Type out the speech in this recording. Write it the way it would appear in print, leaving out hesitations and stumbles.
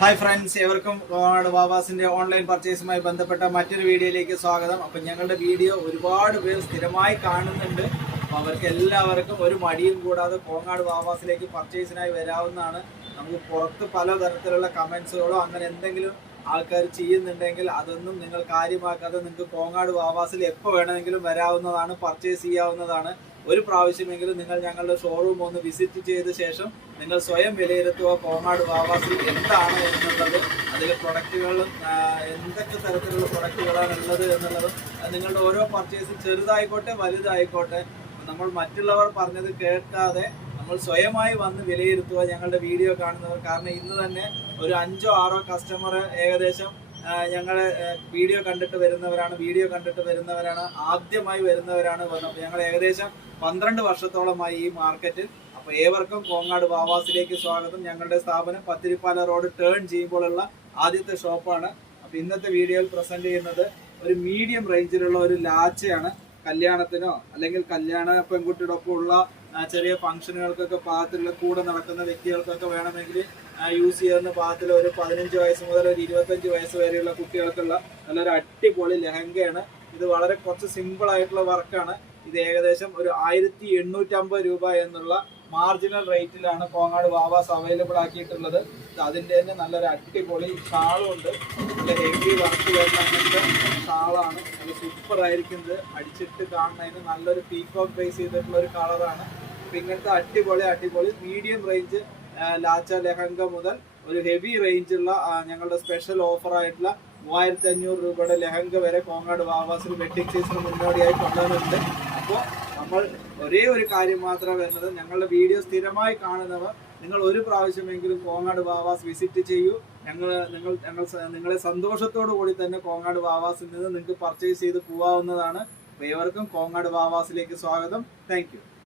Hi friends, ഏവർക്കും Kongad വാവാസിന്റെ online പർച്ചേസുമായി ബന്ധപ്പെട്ട മറ്റൊരു വീഡിയോയിലേക്ക് സ്വാഗതം. അപ്പം ഞങ്ങളുടെ വീഡിയോ ഒരുപാട് പേർ സ്ഥിരമായി കാണുന്നുണ്ട്. അപ്പോൾ അവർക്ക് എല്ലാവർക്കും ഒരു മടിയും കൂടാതെ കോങ്ങാട് വാവാസിലേക്ക് പർച്ചേസിനായി വരാവുന്നതാണ്. നമുക്ക് പുറത്ത് പലതരത്തിലുള്ള കമൻസുകളോ അങ്ങനെ എന്തെങ്കിലും ആൾക്കാർ ചെയ്യുന്നുണ്ടെങ്കിൽ അതൊന്നും നിങ്ങൾ കാര്യമാക്കാതെ നിങ്ങൾക്ക് കോങ്ങാട് വാവാസിൽ എപ്പോൾ വേണമെങ്കിലും വരാവുന്നതാണ്, പർച്ചേസ് ചെയ്യാവുന്നതാണ്. ഒരു പ്രാവശ്യമെങ്കിലും നിങ്ങൾ ഞങ്ങളുടെ ഷോറൂം ഒന്ന് വിസിറ്റ് ചെയ്ത ശേഷം നിങ്ങൾ സ്വയം വിലയിരുത്തുക കോങ്ങാട് വാവാസിൽ എന്താണ് എന്നുള്ളത്, അതിലെ പ്രൊഡക്റ്റുകളും എന്തൊക്കെ തരത്തിലുള്ള പ്രൊഡക്റ്റുകളാണ് ഉള്ളത് എന്നുള്ളതും നിങ്ങളുടെ ഓരോ പർച്ചേസും ചെറുതായിക്കോട്ടെ വലുതായിക്കോട്ടെ നമ്മൾ മറ്റുള്ളവർ പറഞ്ഞത് കേൾക്കാതെ നമ്മൾ സ്വയമായി വന്ന് വിലയിരുത്തുക ഞങ്ങളുടെ വീഡിയോ കാണുന്നവർ. കാരണം ഇന്ന് തന്നെ ഒരു 5-6 കസ്റ്റമർ ഏകദേശം ഞങ്ങളെ വീഡിയോ കണ്ടിട്ട് വരുന്നവരാണ്, ആദ്യമായി വരുന്നവരാണ്. ഞങ്ങൾ ഏകദേശം 12 വർഷത്തോളമായി ഈ മാർക്കറ്റിൽ. അപ്പോൾ ഏവർക്കും കോങ്ങാട് വാവാസിലേക്ക് സ്വാഗതം. ഞങ്ങളുടെ സ്ഥാപനം പത്തിരിപ്പാല റോഡ് ടേൺ ചെയ്യുമ്പോഴുള്ള ആദ്യത്തെ ഷോപ്പാണ്. അപ്പോൾ ഇന്നത്തെ വീഡിയോയിൽ പ്രസന്റ് ചെയ്യുന്നത് ഒരു മീഡിയം റേഞ്ചിലുള്ള ഒരു ലാച്ചയാണ്. കല്യാണത്തിനോ അല്ലെങ്കിൽ കല്യാണ പെൺകുട്ടിയുടെ ഒപ്പം ഉള്ള ചെറിയ ഫംഗ്ഷനുകൾക്കൊക്കെ പാകത്തിലുള്ള കൂടെ നടക്കുന്ന വ്യക്തികൾക്കൊക്കെ വേണമെങ്കിൽ യൂസ് ചെയ്യുന്ന പാകത്തിൽ ഒരു 15 വയസ്സ് മുതൽ ഒരു 25 വയസ്സ് വരെയുള്ള കുട്ടികൾക്കുള്ള നല്ലൊരു അടിപൊളി ലെഹങ്കയാണ്. ഇത് വളരെ കുറച്ച് സിമ്പിൾ ആയിട്ടുള്ള വർക്കാണ്. ഇത് ഏകദേശം ഒരു 1850 രൂപ എന്നുള്ള മാർജിനൽ റേറ്റിലാണ് കോങ്ങാട് വാവാസ് അവൈലബിൾ ആക്കിയിട്ടുള്ളത്. അതിൻ്റെ തന്നെ നല്ലൊരു അടിപൊളി ഷാളും ഉണ്ട്. നല്ല ഹെവി വർക്ക് വരുന്ന അങ്ങനത്തെ ഷാളാണ്. അത് സൂപ്പർ ആയിരിക്കുന്നത്. അടിച്ചിട്ട് കാണുന്നതിന് നല്ലൊരു പീക്കോക്ക് ബേസ് ചെയ്തിട്ടുള്ള ഒരു കളറാണ്. അപ്പം ഇങ്ങനത്തെ അടിപൊളി മീഡിയം റേഞ്ച് ലാച്ച ലെഹങ്ക മുതൽ ഒരു ഹെവി റേഞ്ചുള്ള ഞങ്ങളുടെ സ്പെഷ്യൽ ഓഫറായിട്ടുള്ള 3500 രൂപയുടെ ലെഹങ്ക വരെ കോങ്ങാട് വാവാസിൽ വെഡിങ് സീസണിന് മുന്നോടിയായി കൊണ്ടുവന്നിട്ടുണ്ട്. അപ്പോൾ നമ്മൾ ഒരേ ഒരു കാര്യം മാത്രമേ വരുന്നത്, ഞങ്ങളുടെ വീഡിയോ സ്ഥിരമായി കാണുന്നവർ നിങ്ങൾ ഒരു പ്രാവശ്യമെങ്കിലും കോങ്ങാട് വാവാസ് വിസിറ്റ് ചെയ്യൂ. നിങ്ങളെ സന്തോഷത്തോടു കൂടി തന്നെ കോങ്ങാട് വാവാസിൽ നിന്ന് നിങ്ങൾക്ക് പർച്ചേസ് ചെയ്ത് പോകാവുന്നതാണ്. ഏവർക്കും കോങ്ങാട് വാവാസിലേക്ക് സ്വാഗതം. താങ്ക്